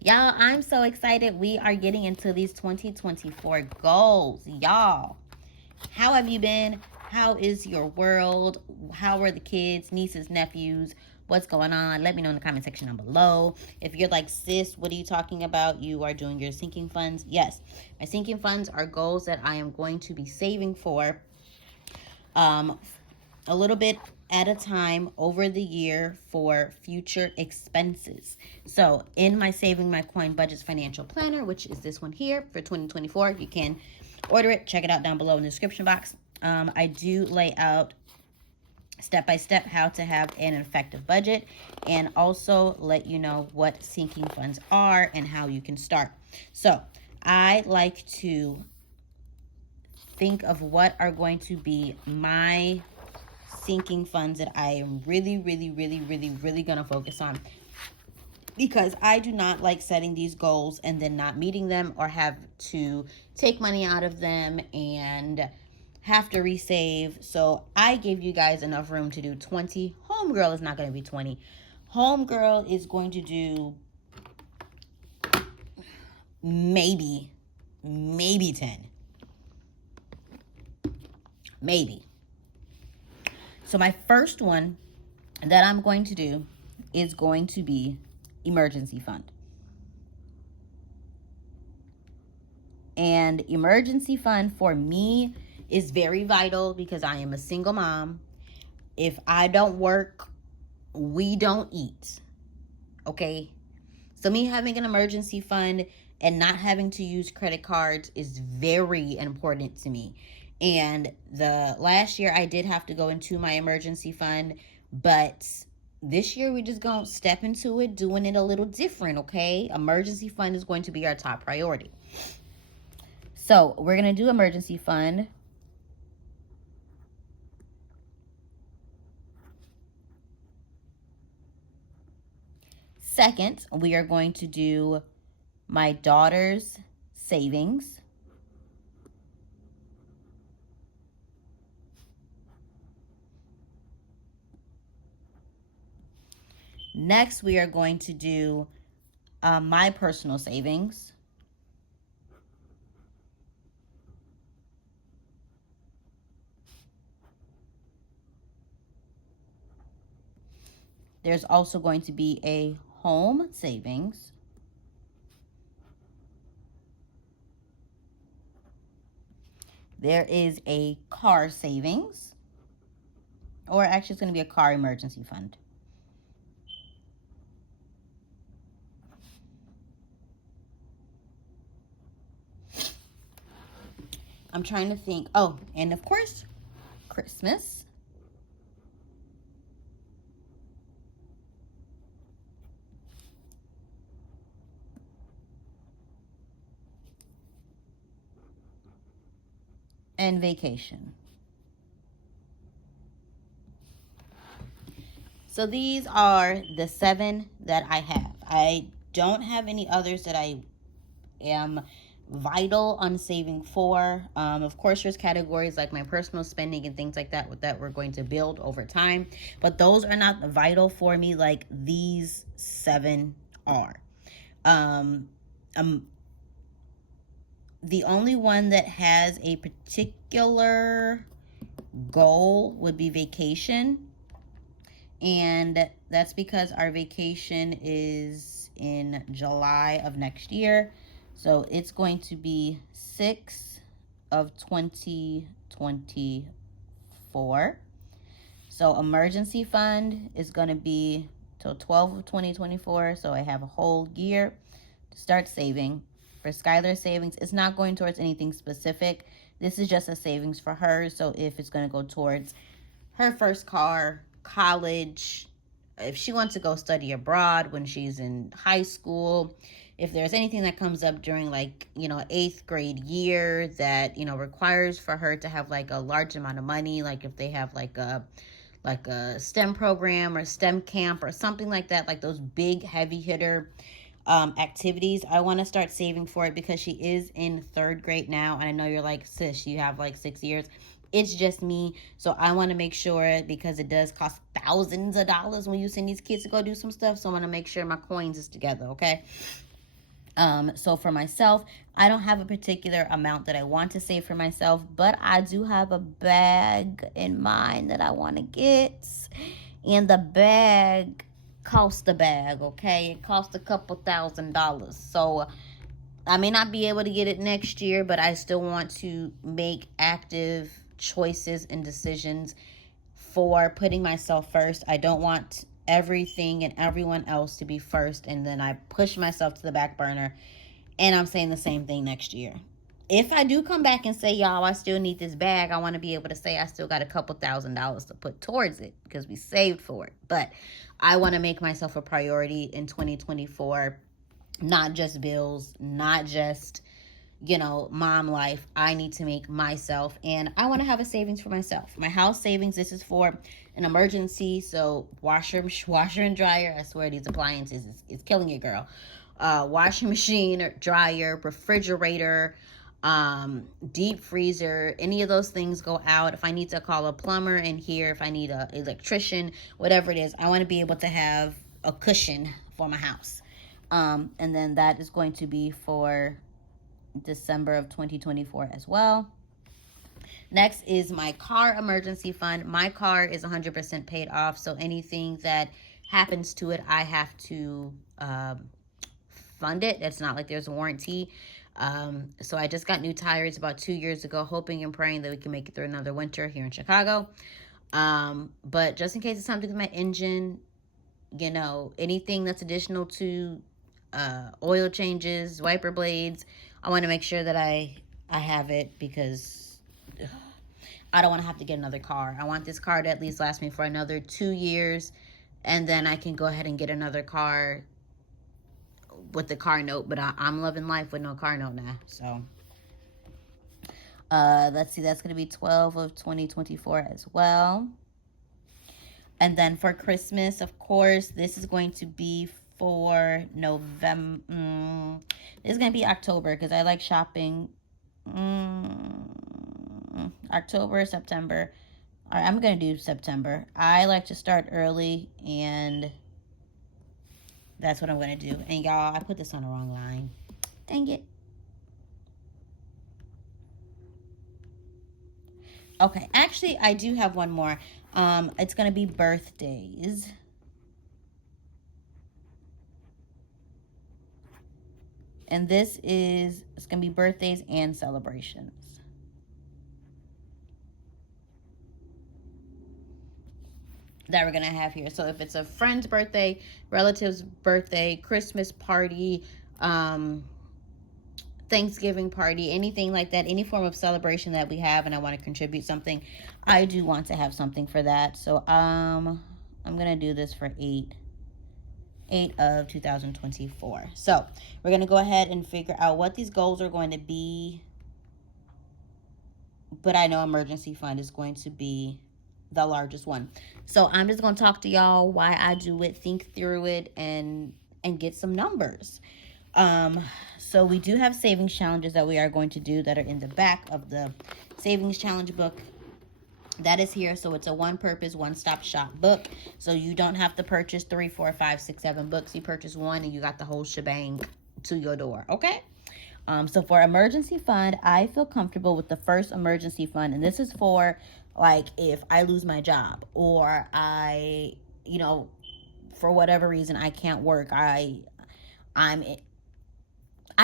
Y'all, I'm so excited. We are getting into these 2024 goals. Y'all, how have you been? How is your world? How are the kids, nieces, nephews? What's going on? Let me know in the comment section down below. If you're like, sis, what are you talking about? You are doing your sinking funds. Yes, my sinking funds are goals that I am going to be saving for a little bit at a time over the year for future expenses. So in my Saving My Coin Budgets Financial Planner, which is this one here for 2024, you can order it. Check it out down below in the description box. I do lay out step by step how to have an effective budget, and also let you know what sinking funds are and how you can start. So I like to think of what are going to be my sinking funds that I am really going to focus on, because I do not like setting these goals and then not meeting them, or have to take money out of them and have to resave. So I gave you guys enough room to do 20. Homegirl is not going to be 20. Homegirl is going to do maybe 10. Maybe. So my first one that I'm going to do is going to be emergency fund. And emergency fund for me is very vital because I am a single mom. If I don't work, we don't eat. Okay? So me having an emergency fund and not having to use credit cards is very important to me. And the last year I did have to go into my emergency fund, but this year we're just going to step into it, doing it a little different, okay? Emergency fund is going to be our top priority. So we're going to do emergency fund. Second, we are going to do my daughter's savings. Next, we are going to do my personal savings. There's also going to be a home savings. There is a car savings, or actually it's going to be a car emergency fund. I'm trying to think. Oh, and of course, Christmas. And vacation. So these are the 7 that I have. I don't have any others that I am vital on saving for. Of course, there's categories like my personal spending and things like that we're going to build over time, but those are not vital for me like these 7 are. The only one that has a particular goal would be vacation, and that's because our vacation is in July of next year. So it's going to be 6 of 2024. So emergency fund is going to be till 12 of 2024. So I have a whole year to start saving. For Skylar's savings, it's not going towards anything specific. This is just a savings for her. So if it's going to go towards her first car, college, if she wants to go study abroad when she's in high school, if there's anything that comes up during like, 8th grade year that, requires for her to have like a large amount of money, like if they have like a STEM program or STEM camp or something like that, like those big heavy hitter activities, I want to start saving for it because she is in 3rd grade now. And I know you're like, sis, you have like 6 years. It's just me. So I want to make sure, because it does cost thousands of dollars when you send these kids to go do some stuff. So I want to make sure my coins is together, okay? So for myself, I don't have a particular amount that I want to save for myself, but I do have a bag in mind that I want to get. And the bag cost a bag, okay? It cost a couple $1,000s. So I may not be able to get it next year, but I still want to make active choices and decisions for putting myself first. I don't want everything and everyone else to be first, and then I push myself to the back burner. And I'm saying the same thing next year. If I do come back and say, y'all, I still need this bag, I want to be able to say I still got a couple $1,000s to put towards it because we saved for it. But I want to make myself a priority in 2024, not just bills, not just, mom life. I need to make myself, and I want to have a savings for myself. My house savings, this is for an emergency. So washer and dryer, I swear these appliances is killing you, girl. Washing machine, dryer, refrigerator, deep freezer, any of those things go out. If I need to call a plumber in here, if I need an electrician, whatever it is, I want to be able to have a cushion for my house. And then that is going to be for December of 2024 as well. Next is my car emergency fund. My car is 100% paid off, so anything that happens to it, I have to fund it. It's not like there's a warranty. So I just got new tires about 2 years ago, hoping and praying that we can make it through another winter here in Chicago. But just in case it's something with my engine, anything that's additional to oil changes, wiper blades, I want to make sure that I have it because I don't want to have to get another car. I want this car to at least last me for another 2 years, and then I can go ahead and get another car with the car note. But I'm loving life with no car note now. So let's see, that's going to be 12 of 2024 as well. And then for Christmas, of course, this is going to be for November. This is going to be October because I like shopping. October, September. All right, I'm going to do September. I like to start early, and that's what I'm going to do. And y'all, I put this on the wrong line. Dang it. Okay, actually, I do have one more. It's going to be birthdays. And it's going to be birthdays and celebrations. That we're going to have here. So if it's a friend's birthday, relative's birthday, Christmas party, Thanksgiving party, anything like that, any form of celebration that we have and I want to contribute something, I do want to have something for that. So I'm going to do this for 8 of 2024. So we're going to go ahead and figure out what these goals are going to be. But I know emergency fund is going to be the largest one. So I'm just going to talk to y'all why I do it, think through it, and get some numbers. So we do have savings challenges that we are going to do that are in the back of the savings challenge book. That is here. So it's a one-purpose, one-stop shop book. So you don't have to purchase 3, 4, 5, 6, 7 books. You purchase one and you got the whole shebang to your door. Okay? So for emergency fund, I feel comfortable with the first emergency fund. And this is for, like, if I lose my job or I, for whatever reason, I can't work. I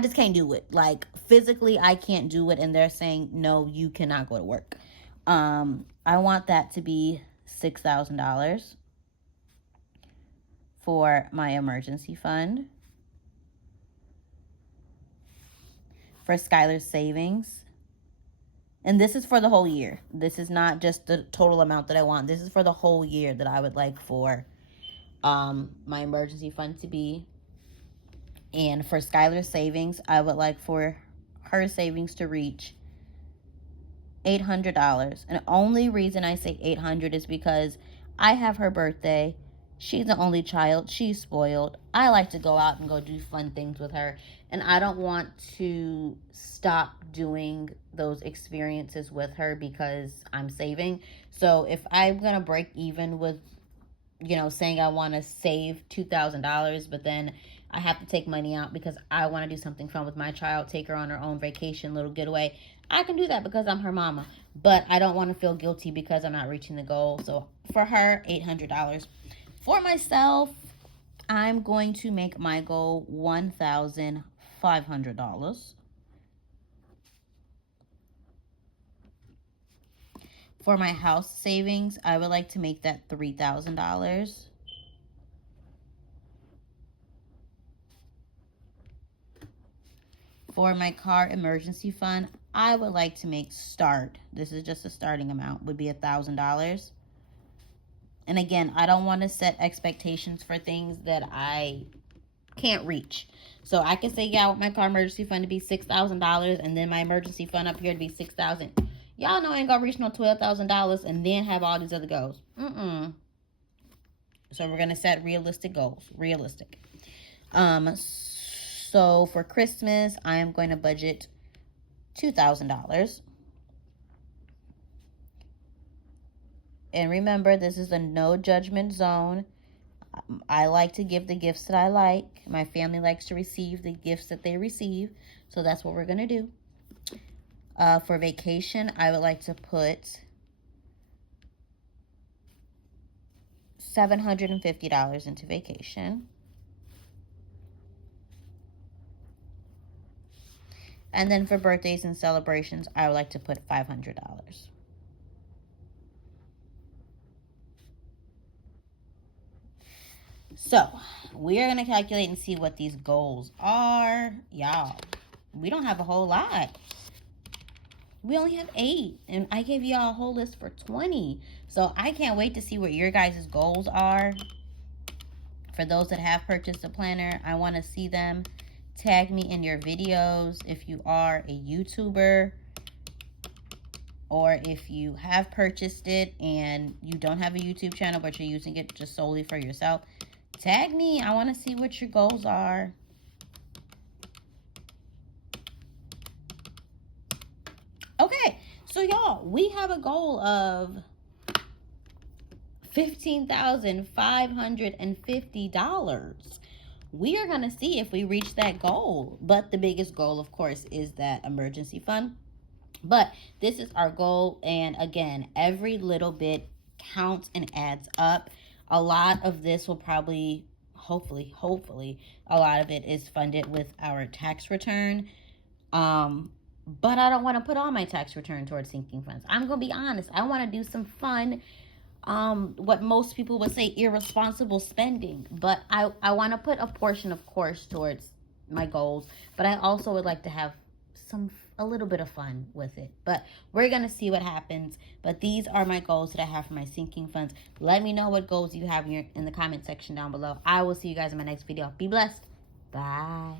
just can't do it. Like, physically, I can't do it. And they're saying, no, you cannot go to work. I want that to be $6,000 for my emergency fund. For Skylar's savings. And this is for the whole year. This is not just the total amount that I want. This is for the whole year that I would like for my emergency fund to be. And for Skylar's savings, I would like for her savings to reach $800. And the only reason I say $800 is because I have her birthday. She's the only child. She's spoiled. I like to go out and go do fun things with her. And I don't want to stop doing those experiences with her because I'm saving. So if I'm going to break even with, saying I want to save $2,000, but then I have to take money out because I want to do something fun with my child, take her on her own vacation, little getaway, I can do that because I'm her mama. But I don't want to feel guilty because I'm not reaching the goal. So for her, $800. For myself, I'm going to make my goal $1,500. For my house savings, I would like to make that $3,000. For my car emergency fund, I would like to make this is just a starting amount, would be $1,000. And again, I don't want to set expectations for things that I can't reach. So I can say, yeah, I want my car emergency fund to be $6,000, and then my emergency fund up here to be $6,000. Y'all know I ain't gonna reach no $12,000 and then have all these other goals. So we're gonna set realistic goals. Realistic. So for Christmas, I am going to budget $2,000. And remember, this is a no judgment zone. I like to give the gifts that I like. My family likes to receive the gifts that they receive. So that's what we're going to do. For vacation, I would like to put $750 into vacation. And then for birthdays and celebrations, I would like to put $500. So we are going to calculate and see what these goals are. Y'all, we don't have a whole lot. We only have 8, and I gave y'all a whole list for 20. So I can't wait to see what your guys' goals are. For those that have purchased a planner, I want to see them. Tag me in your videos if you are a YouTuber, or if you have purchased it and you don't have a YouTube channel but you're using it just solely for yourself. Tag me. I want to see what your goals are. Okay, so y'all, we have a goal of $15,550. We are going to see if we reach that goal. But the biggest goal, of course, is that emergency fund. But this is our goal. And again, every little bit counts and adds up. A lot of this will probably, hopefully, a lot of it is funded with our tax return. But I don't want to put all my tax return towards sinking funds. I'm going to be honest. I want to do some fun, what most people would say irresponsible spending. But I want to put a portion, of course, towards my goals. But I also would like to have a little bit of fun with it. But we're going to see what happens. But these are my goals that I have for my sinking funds. Let me know what goals you have in the comment section down below. I will see you guys in my next video. Be blessed. Bye.